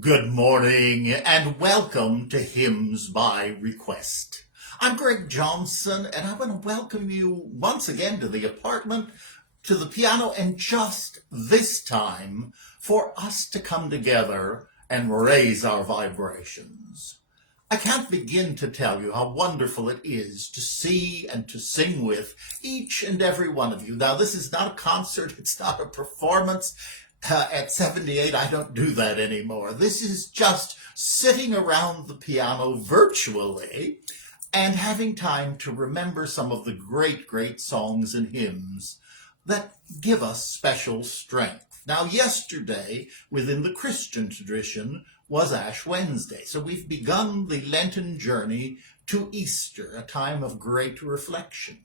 Good morning and welcome to Hymns by Request. I'm Greg Johnson and I want to welcome you once again to the apartment, to the piano, and just this time for us to come together and raise our vibrations. I can't begin to tell you how wonderful it is to see and to sing with each and every one of you. Now, this is not a concert, it's not a performance. At 78, I don't do that anymore. This is just sitting around the piano virtually and having time to remember some of the great, great songs and hymns that give us special strength. Now, yesterday, within the Christian tradition, was Ash Wednesday. So we've begun the Lenten journey to Easter, a time of great reflection.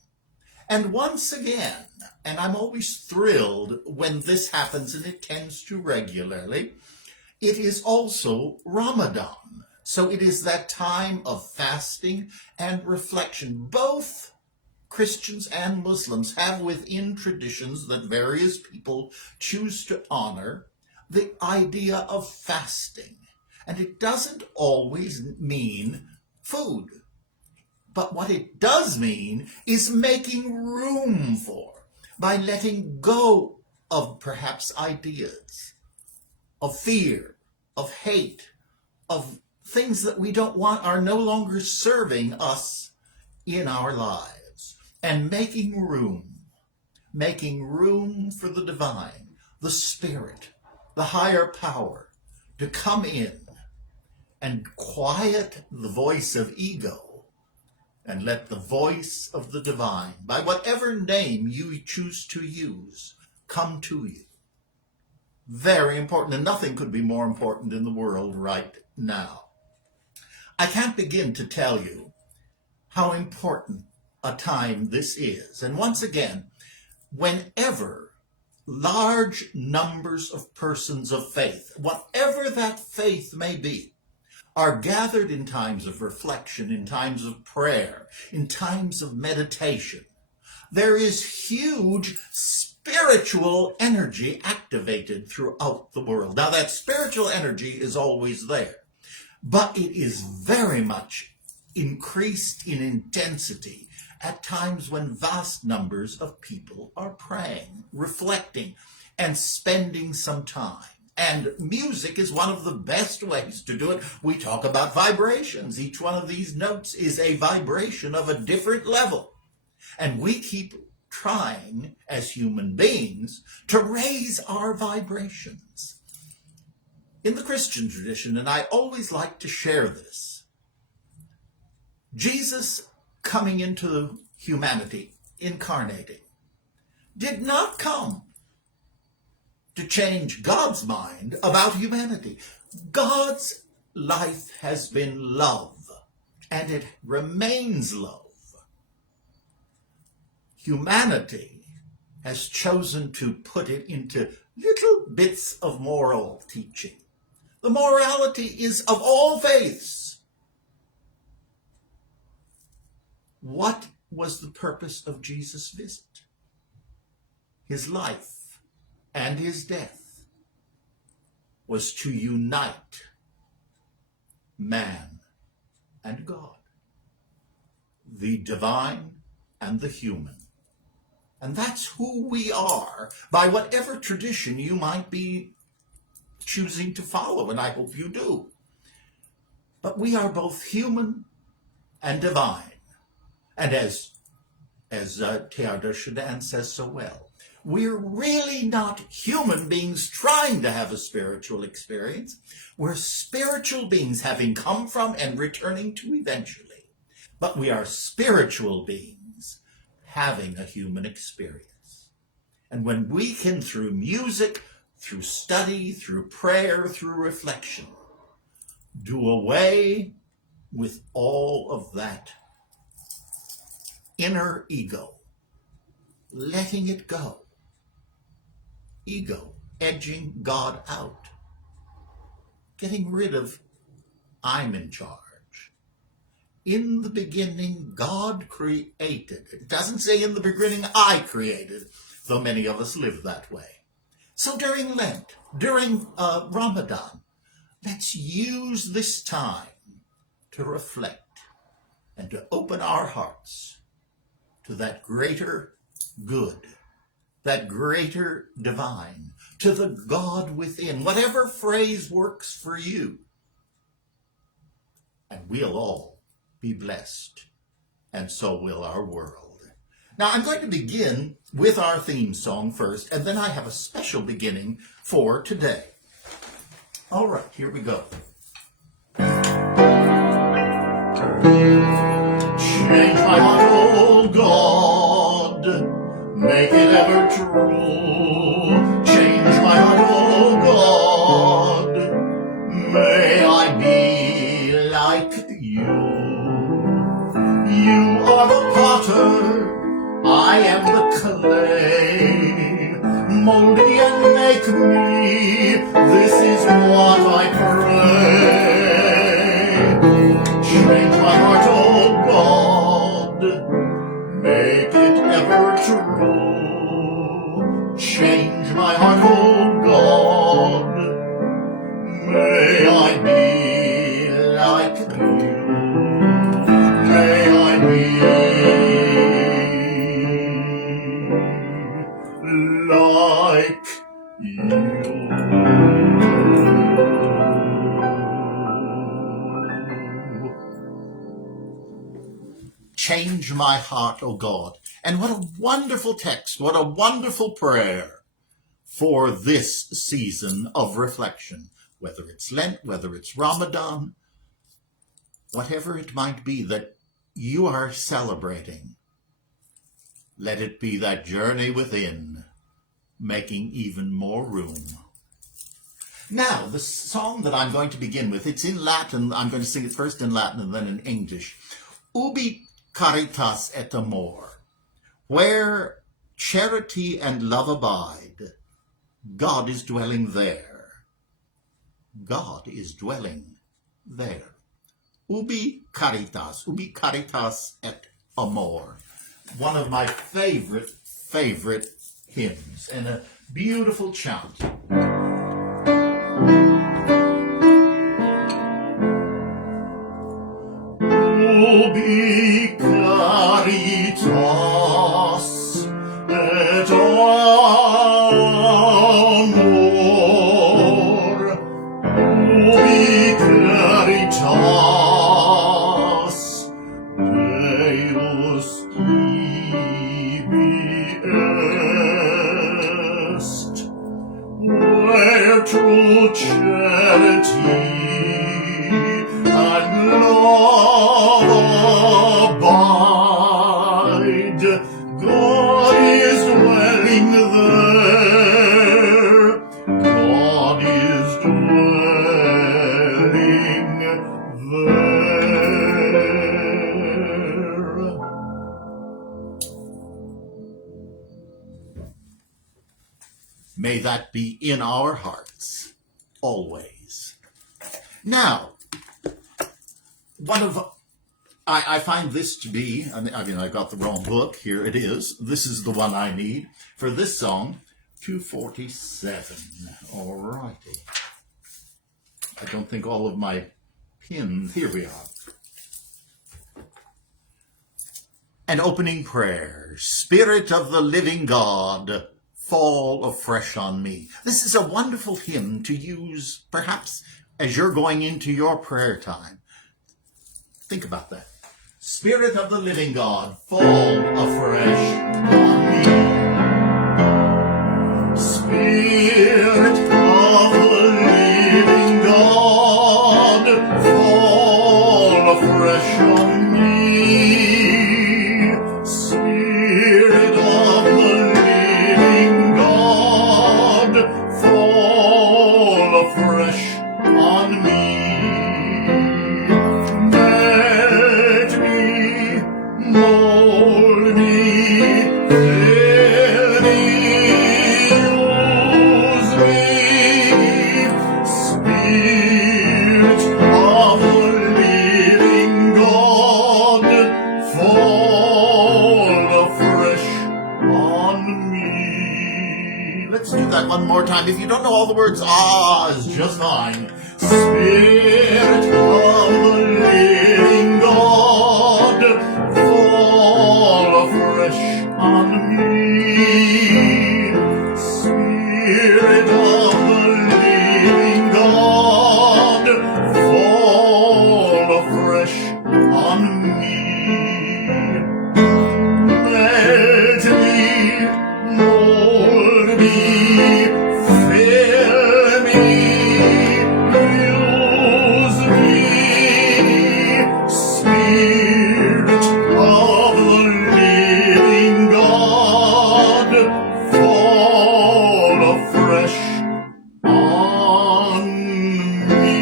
And once again, and I'm always thrilled when this happens, and it tends to regularly, it is also Ramadan. So it is that time of fasting and reflection. Both Christians and Muslims have within traditions that various people choose to honor the idea of fasting. And it doesn't always mean food. But what it does mean is making room for, by letting go of perhaps ideas, of fear, of hate, of things that we don't want are no longer serving us in our lives, and making room for the divine, the Spirit, the higher power to come in and quiet the voice of ego and let the voice of the divine, by whatever name you choose to use, come to you. Very important, and nothing could be more important in the world right now. I can't begin to tell you how important a time this is. And once again, whenever large numbers of persons of faith, whatever that faith may be, are gathered in times of reflection, in times of prayer, in times of meditation, there is huge spiritual energy activated throughout the world. Now, that spiritual energy is always there, but it is very much increased in intensity at times when vast numbers of people are praying, reflecting, and spending some time. And music is one of the best ways to do it. We talk about vibrations. Each one of these notes is a vibration of a different level. And we keep trying, as human beings, to raise our vibrations. In the Christian tradition, and I always like to share this, Jesus coming into humanity, incarnating, did not come to change God's mind about humanity. God's life has been love, and it remains love. Humanity has chosen to put it into little bits of moral teaching. The morality is of all faiths. What was the purpose of Jesus' visit? His life and his death was to unite man and God, the divine and the human. And that's who we are, by whatever tradition you might be choosing to follow, and I hope you do. But we are both human and divine. And as Teilhard de Chardin says so well, we're really not human beings trying to have a spiritual experience. We're spiritual beings having come from and returning to eventually. But we are spiritual beings having a human experience. And when we can, through music, through study, through prayer, through reflection, do away with all of that inner ego, letting it go. Ego, edging God out, getting rid of I'm in charge. In the beginning, God created. It doesn't say in the beginning I created, though many of us live that way. So during Lent, during Ramadan, let's use this time to reflect and to open our hearts to that greater good, that greater divine, to the God within, whatever phrase works for you. And we'll all be blessed, and so will our world. Now, I'm going to begin with our theme song first, and then I have a special beginning for today. All right, here we go. Change my heart, oh God, make it ever true. Change my heart, oh God, may I be like you. You are the potter, I am the clay. Mold me and make me, this is what I pray. Change my heart, oh God, make it ever true. Change my heart, oh God, may I be like you. May I be like you. Change my heart, O God. And what a wonderful text, what a wonderful prayer for this season of reflection, whether it's Lent, whether it's Ramadan, whatever it might be that you are celebrating. Let it be that journey within, making even more room. Now, the song that I'm going to begin with, it's in Latin. I'm going to sing it first in Latin and then in English. Ubi caritas et amor. Where charity and love abide, God is dwelling there. God is dwelling there. Ubi caritas et amor. One of my favorite hymns, and a beautiful chant. Ubi caritas et amor. Ubi caritas Deus tibi est, where true charity and love abide, God is dwelling there. God is dwelling there. May that be in our hearts always. Now, I find this to be, I got the wrong book. Here it is. This is the one I need for this song, 247. All righty. I don't think all of my pins, here we are. An opening prayer. Spirit of the living God, fall afresh on me. This is a wonderful hymn to use perhaps as you're going into your prayer time. Think about that. Spirit of the living God, fall afresh on me. Spirit of the living God, fall afresh on me. Spirit of the living God, fall afresh on me. Mold me, fill me, use me, Spirit of the living God, fall afresh on me. Let's do that one more time. time. If you don't know all the words, is just fine. Spirit of the living God, fall afresh on me. Spirit of the living God, fall afresh on me. Melt me, mold me, fill me, use me. Spirit of the living God, fall afresh on me.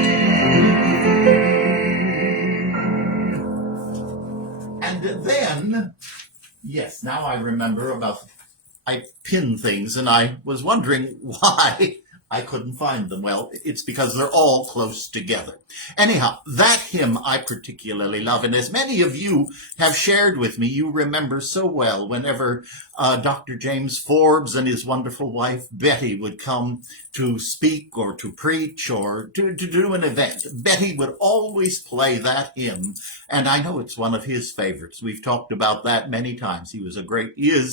And then, yes, now I remember I pinned things and I was wondering why I couldn't find them. Well, it's because they're all close together. Anyhow, that hymn I particularly love, and as many of you have shared with me, you remember so well whenever Dr. James Forbes and his wonderful wife Betty would come to speak or to preach or to do an event. Betty would always play that hymn, and I know it's one of his favorites. We've talked about that many times. He is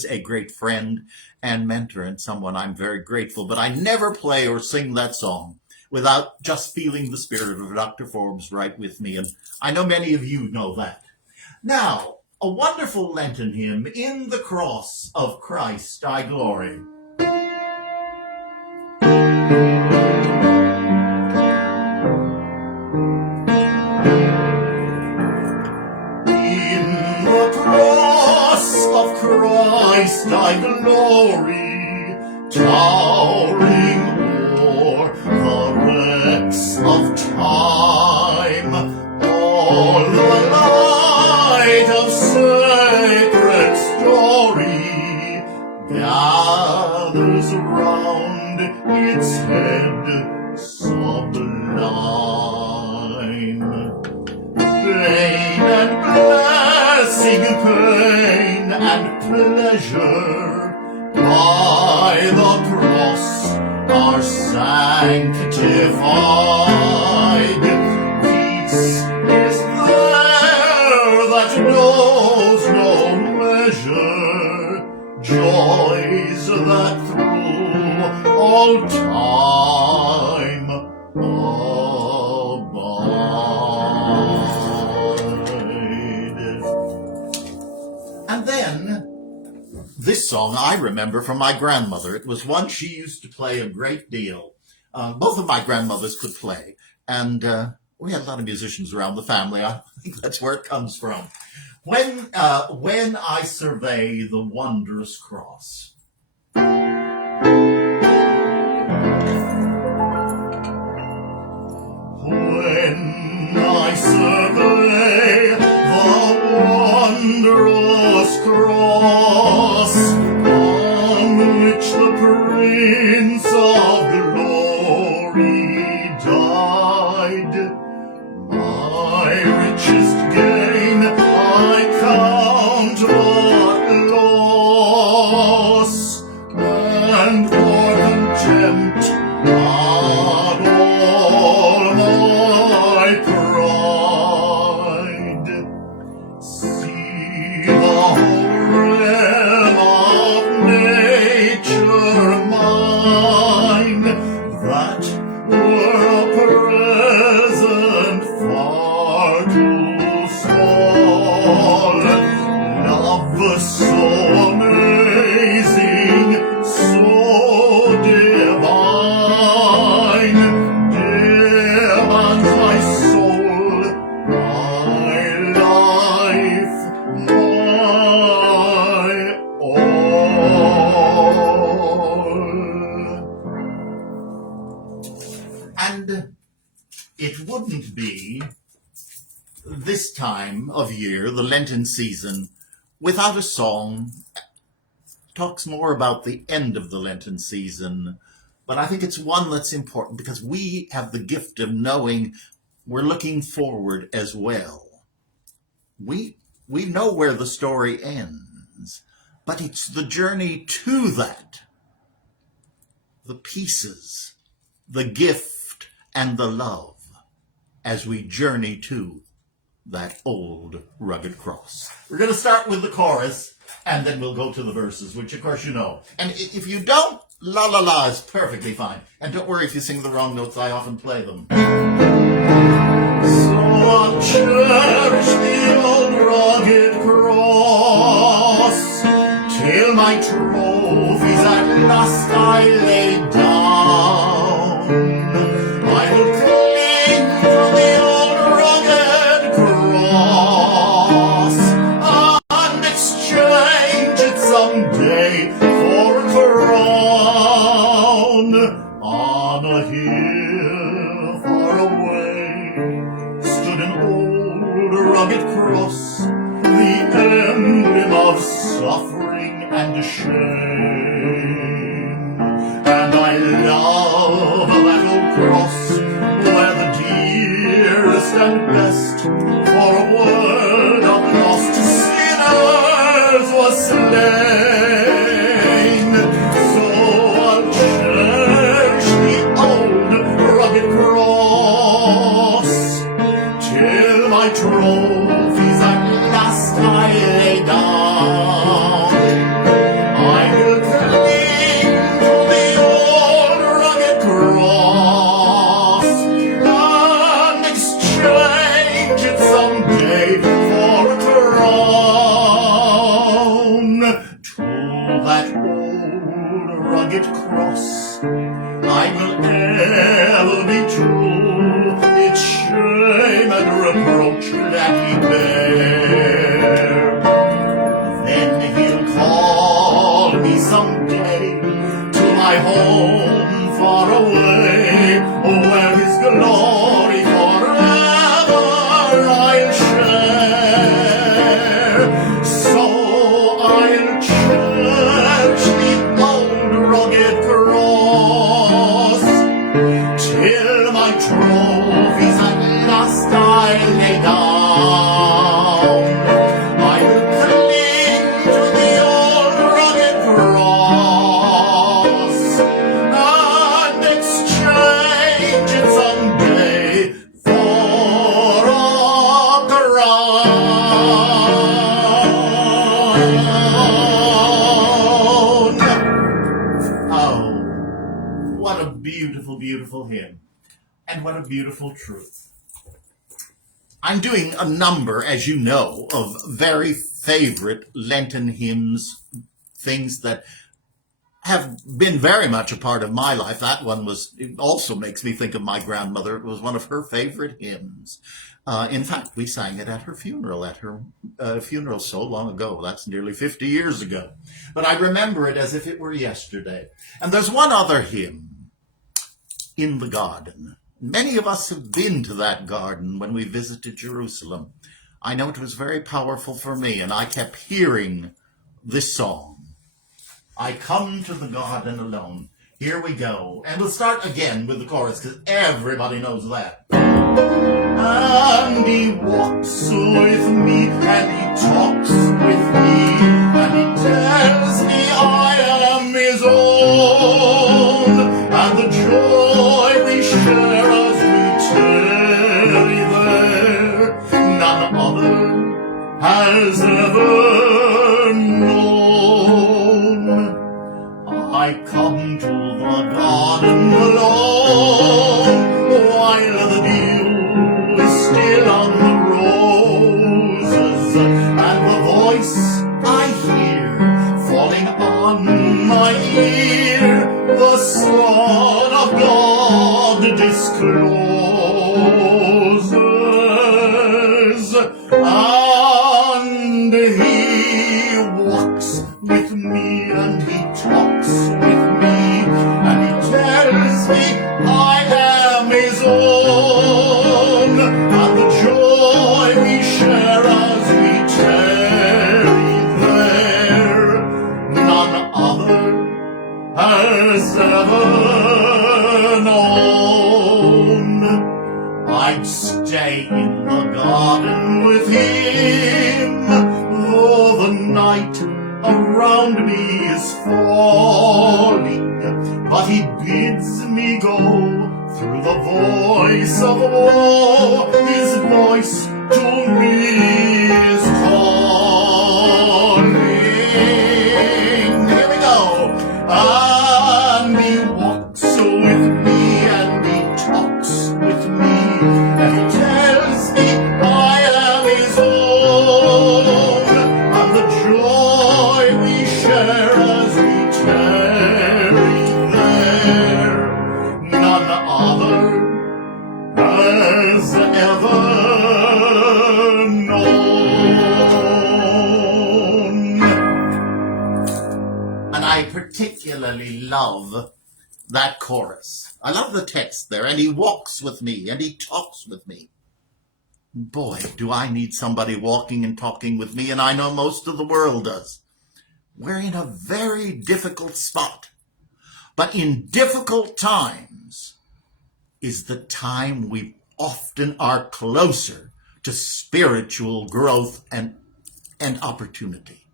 a great friend and mentor and someone I'm very grateful, but I never play or sing that song without just feeling the spirit of Dr. Forbes right with me, and I know many of you know that. Now, a wonderful Lenten hymn, In the Cross of Christ I Glory. In the cross of Christ I glory, towering o'er the wrecks of time. All the light of sacred story gathers round its head sublime. Pain and blessing, pain and pleasure, by the cross are sanctified. Peace is there that knows no measure, joys that through all time abide. And then, this song I remember from my grandmother. It was one she used to play a great deal. Both of my grandmothers could play, and we had a lot of musicians around the family. I think that's where it comes from. When I survey the wondrous cross. When I survey the wondrous cross, on which the Prince of Glory died, my richest gain I count but loss, and for contempt add all my pride. See the whole realm of nature mine, that were a present far too small. Love so amazing, so divine, demands my soul, my life, my all. And it wouldn't be this time of year, the Lenten season, without a song. Talks more about the end of the Lenten season, but I think it's one that's important because we have the gift of knowing we're looking forward as well. We know where the story ends, but it's the journey to that the pieces, the gift, and the love as we journey to that old rugged cross. We're going to start with the chorus, and then we'll go to the verses, which of course you know. And if you don't, la la la is perfectly fine. And don't worry if you sing the wrong notes, I often play them. So I'll cherish the old rugged cross till my trophies at last I lay down. I will cling to the old rugged cross and exchange it someday for a crown. On a hill far away stood an old rugged cross, the emblem of suffering and shame. And I love that old cross where the dearest and best for a world of lost sinners was slain. So I'll cherish the old rugged cross till my trophies at last I lay down. I will cling to the old rugged cross and exchange it someday for a crown. To that old rugged cross I will ever be true, its shame and reproach that he bear. Then he'll call me someday to my home far away, where his glory forever I'll share. So I'll cherish the old rugged cross till my trophies at last I lay down. I will cling to the old rugged cross and exchange it someday for a crown. Oh, what a beautiful, beautiful hymn. And what a beautiful truth. I'm doing a number, as you know, of very favorite Lenten hymns, things that have been very much a part of my life. That one it also makes me think of my grandmother. It was one of her favorite hymns. In fact, we sang it at her funeral, so long ago. That's nearly 50 years ago. But I remember it as if it were yesterday. And there's one other hymn, In the Garden. Many of us have been to that garden when we visited Jerusalem. I know it was very powerful for me, and I kept hearing this song. I come to the garden alone. Here we go. And we'll start again with the chorus, because everybody knows that. And he walks with me, and he talks with me, and he tells me I am his own, and the joy we share as we tarry there, none other has ever known. I come to the garden alone, while the dew is still on the roses, and the voice I hear falling on my ear, the Son of God discloses, and he walks with me, and he talks with me, and he tells me I am his own, and the joy we share as we tarry there, none other has ever known. I'd stay in the garden with him, though the night around me is falling, but he'd bids me go through the voice of woe. His voice to me is calling. Here we go. And he walks with me and he talks with me and he tells me I am his own, and the joy we share as we tarry there, none other has ever known. And I particularly love that chorus. I love the text there, and he walks with me and he talks with me. Boy, do I need somebody walking and talking with me, and I know most of the world does. We're in a very difficult spot. But in difficult times is the time we often are closer to spiritual growth and opportunity.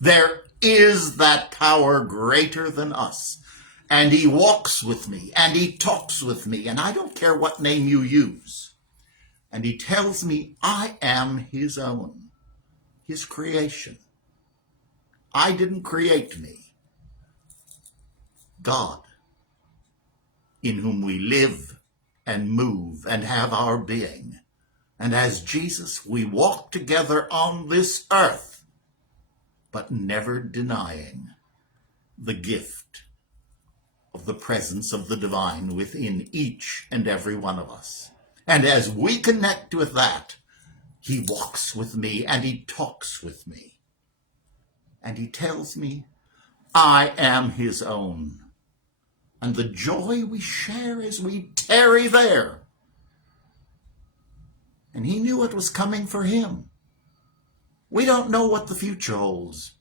There is that power greater than us. And he walks with me and he talks with me, and I don't care what name you use. And he tells me I am his own, his creation. I didn't create me. God, in whom we live and move and have our being. And as Jesus, we walk together on this earth, but never denying the gift of the presence of the divine within each and every one of us. And as we connect with that, he walks with me and he talks with me. And he tells me I am his own. And the joy we share as we tarry there. And he knew it was coming for him. We don't know what the future holds,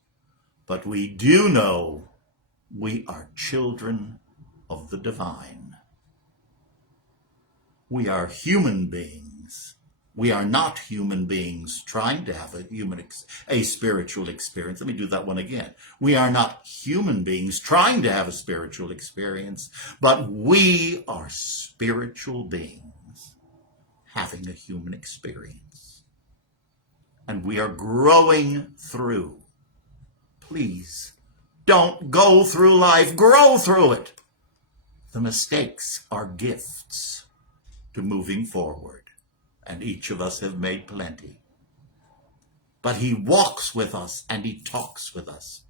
but we do know we are children of the divine. We are human beings. We are not human beings trying to have a spiritual experience. Let me do that one again. We are not human beings trying to have a spiritual experience, but we are spiritual beings having a human experience. And we are growing through. Please, don't go through life, grow through it. The mistakes are gifts to moving forward, and each of us have made plenty. But he walks with us and he talks with us.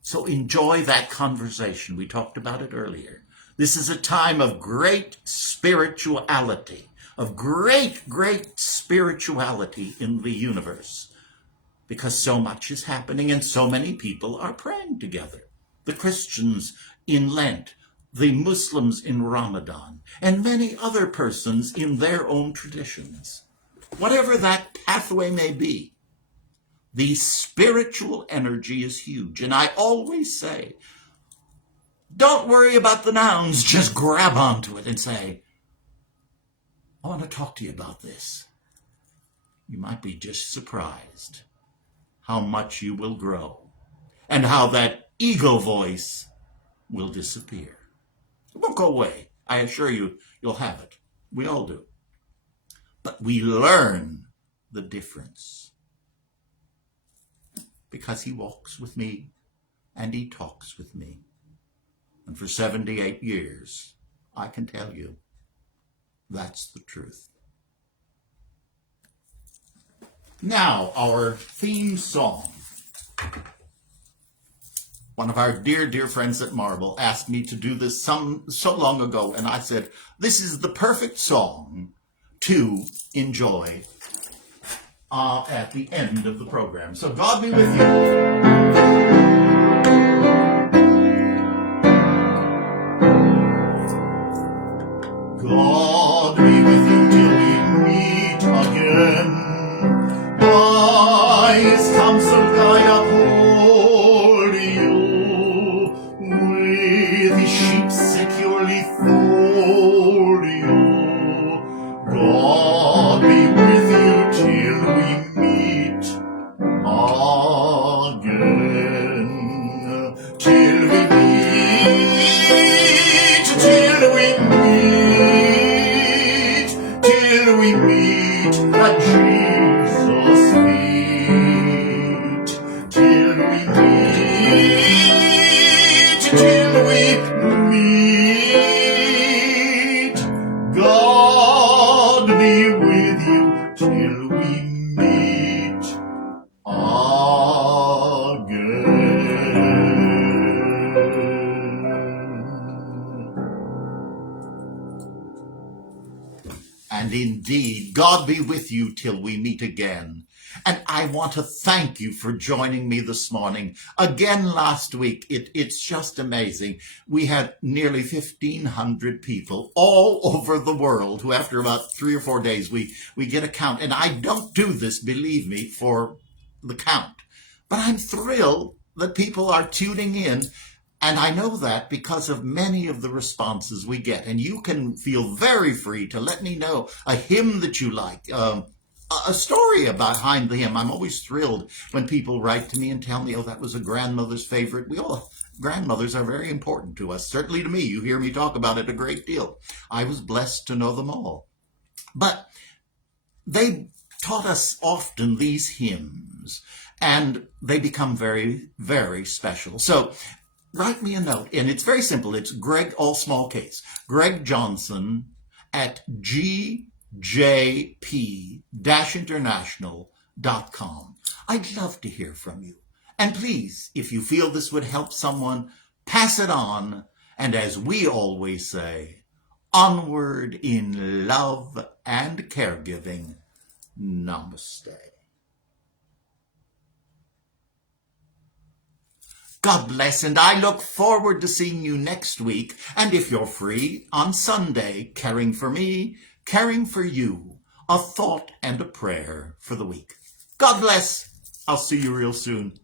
So enjoy that conversation. We talked about it earlier. This is a time of great spirituality, of great spirituality in the universe, because so much is happening and so many people are praying together. The Christians in Lent, the Muslims in Ramadan, and many other persons in their own traditions. Whatever that pathway may be, the spiritual energy is huge. And I always say, don't worry about the nouns, just grab onto it and say, I want to talk to you about this. You might be just surprised how much you will grow and how that ego voice will disappear. It won't go away. I assure you, you'll have it. We all do. But we learn the difference because he walks with me and he talks with me. And for 78 years, I can tell you, that's the truth. Now, our theme song. One of our dear friends at Marble asked me to do this so long ago, and I said, this is the perfect song to enjoy at the end of the program. So God be with you. God be with you till we meet again. By his counsel I uphold you, with his sheep securely fold you. God be with you till we meet again. Till we meet at Jesus' feet till we meet. God be with you till we meet again. And indeed, God be with you till we meet again. And I want to thank you for joining me this morning. Again last week, it's just amazing. We had nearly 1,500 people all over the world who, after about 3 or 4 days, we get a count. And I don't do this, believe me, for the count. But I'm thrilled that people are tuning in. And I know that because of many of the responses we get. And you can feel very free to let me know a hymn that you like, a story behind the hymn. I'm always thrilled when people write to me and tell me, oh, that was a grandmother's favorite. Grandmothers are very important to us, certainly to me. You hear me talk about it a great deal. I was blessed to know them all. But they taught us often these hymns, and they become very, very special. So write me a note, and it's very simple. It's Greg, all small case, Greg Johnson at gjp-international.com. I'd love to hear from you. And please, if you feel this would help someone, pass it on. And as we always say, onward in love and caregiving. Namaste. God bless, and I look forward to seeing you next week. And if you're free, on Sunday, caring for me, caring for you, a thought and a prayer for the week. God bless. I'll see you real soon.